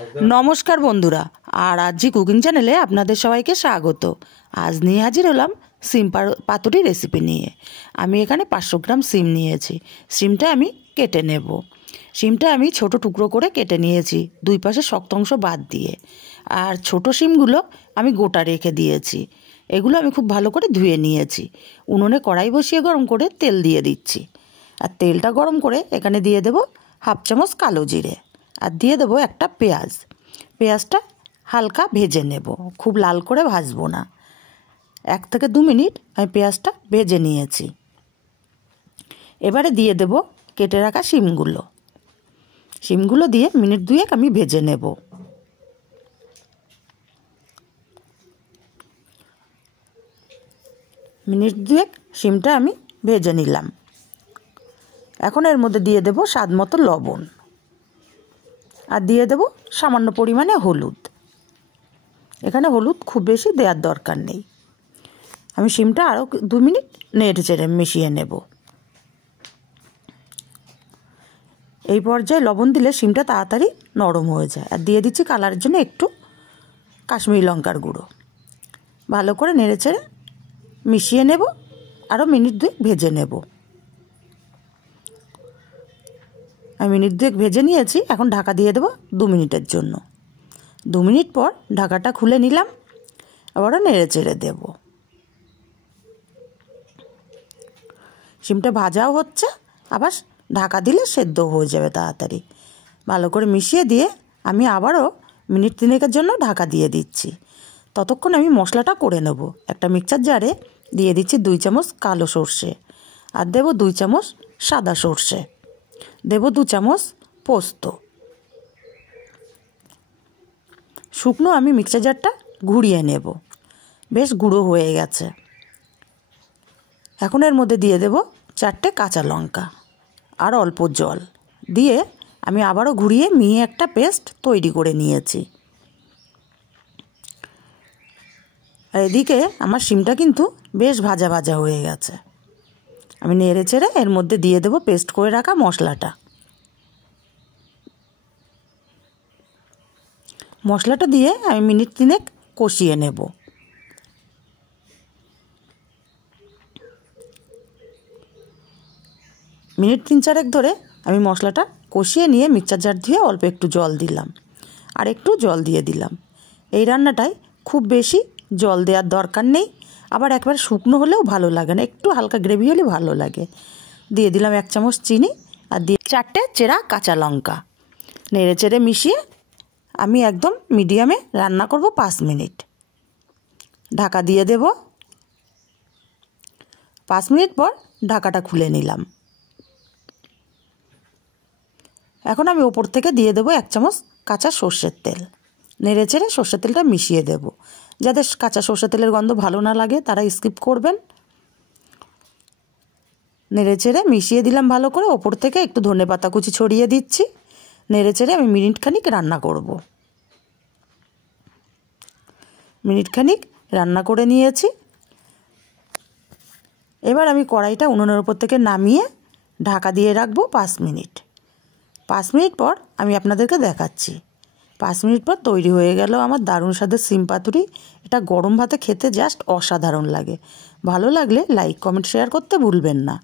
नमस्कार बंधुरा और आज कुकिंग चैनेले आपनादेर सबाइके स्वागत। आज निये हाजिर हलाम सिम पातुड़ी रेसिपि निये। आमी एखाने 500 ग्राम सिम नियेछि। सिमटा आमी केटे नेब। सिमटा आमी छोटो टुकरो करे केटे नियेछि, दुई पाशे शक्त अंश बाद दिए। और छोटो सिमगुलो आमी गोटा रेखे दियेछि। एगुलो आमी खूब भालो करे धुए नियेछि। उनुने कड़ाई बसिए गरम करे तेल दिए दिচ্ছি। और तेलटा गरम करे एखाने दिए देब हाफ चामच कालो जिरे और दिए देव एक पेঁয়াজ। पेঁয়াজটা হালকা ভেজে নেব, খুব লাল করে ভাজবো না। 1 থেকে 2 মিনিট আমি পেঁয়াজটা ভেজে নিয়েছি। এবারে দিয়ে দেব কেটে রাখা শিমগুলো। শিমগুলো দিয়ে মিনিট 2 আমি ভেজে নেব। মিনিট 2 শিমটা আমি ভেজে নিলাম। এখন এর মধ্যে দিয়ে দেব স্বাদ মতো লবণ আর দিয়ে দেব সামান্য পরিমাণে হলুদ। এখানে হলুদ খুব বেশি দেওয়ার দরকার নেই। আমি শিমটা আরও 2 মিনিট নেড়ে চেড়ে মিশিয়ে নেব। এই পর্যায়ে লবণ দিলে শিমটা তাড়াতাড়ি নরম হয়ে যায়। আর দিয়ে দিচ্ছি কালারের জন্য একটু কাশ্মীরি লঙ্কার গুঁড়ো। ভালো করে নেড়ে চেড়ে মিশিয়ে নেব, আরও মিনিট 2 ভেজে নেব। আমি মিনিট 2 ভেজে নিয়েছি। এখন ঢাকা দিয়ে দেব 2 মিনিটের জন্য। 2 মিনিট পর ঢাকাটা খুলে নিলাম, আবারও নেড়ে চেড়ে দেব। শিমটা ভাজাও হচ্ছে, আবার ঢাকা দিলে সেদ্ধও হয়ে যাবে তাড়াতাড়ি। ভালো করে মিশিয়ে দিয়ে আমি আবারও মিনিট 3 জন্য ঢাকা দিয়ে দিচ্ছি। ততক্ষণ আমি মশলাটা করে নেব। একটা মিক্সার জারে দিয়ে দিচ্ছি 2 চামচ কালো সর্ষে আর দেব 2 চামচ সাদা সর্ষে, দেব 2 চামচ পোস্ত। শুকনো আমি মিক্সার জারটা ঘুরিয়ে নেব। বেশ গুঁড়ো হয়ে গেছে। এখন এর মধ্যে দিয়ে দেব 4টে কাঁচা লঙ্কা আর অল্প জল দিয়ে আমি আবারও ঘুরিয়ে মিহি একটা পেস্ট তৈরি করে নিয়েছি। আর এদিকে আমার শিমটা কিন্তু বেশ ভাজা ভাজা হয়ে গেছে। আমি নেড়ে চেড়ে এর মধ্যে দিয়ে দেব পেস্ট করে রাখা মশলাটা। মশলাটা দিয়ে আমি মিনিট 3 কষিয়ে নেব। মিনিট 3-4 ধরে আমি মশলাটা কষিয়ে নিয়ে মিক্সার জার ধুয়ে অল্প একটু জল দিলাম আর একটু জল দিয়ে দিলাম। এই রান্নাটায় খুব বেশি জল দেওয়ার দরকার নেই, আবার একবার শুকনো হলেও ভালো লাগে না, একটু হালকা গ্রেভি হলে ভালো লাগে। দিয়ে দিলাম 1 চামচ চিনি আর দিয়ে 4টে চেরা কাঁচা লঙ্কা। নেড়ে চেড়ে মিশিয়ে আমি একদম মিডিয়ামে রান্না করব 5 মিনিট। ঢাকা দিয়ে দেব। 5 মিনিট পর ঢাকাটা খুলে নিলাম। এখন আমি ওপর থেকে দিয়ে দেব 1 চামচ কাঁচা সর্ষের তেল। নেড়ে চেড়ে সর্ষের তেলটা মিশিয়ে দেব। যাদের কাঁচা সর্ষের তেলের গন্ধ ভালো না লাগে তারা স্কিপ করবেন। নেড়ে চেড়ে মিশিয়ে দিলাম ভালো করে। ওপর থেকে একটু ধনেপাতা কুচি ছড়িয়ে দিচ্ছি। নেড়ে চেড়ে আমি মিনিট খানিক রান্না করব। মিনিট খানিক রান্না করে নিয়েছি। এবার আমি কড়াইটা উনুনের উপর থেকে নামিয়ে ঢাকা দিয়ে রাখবো 5 মিনিট। 5 মিনিট পর আমি আপনাদেরকে দেখাচ্ছি। 5 মিনিট পর তৈরি হয়ে গেল আমার দারুণ স্বাদের সিম পাতুরি। এটা গরম ভাতে খেতে জাস্ট অসাধারণ লাগে। ভালো লাগলে লাইক কমেন্ট শেয়ার করতে ভুলবেন না।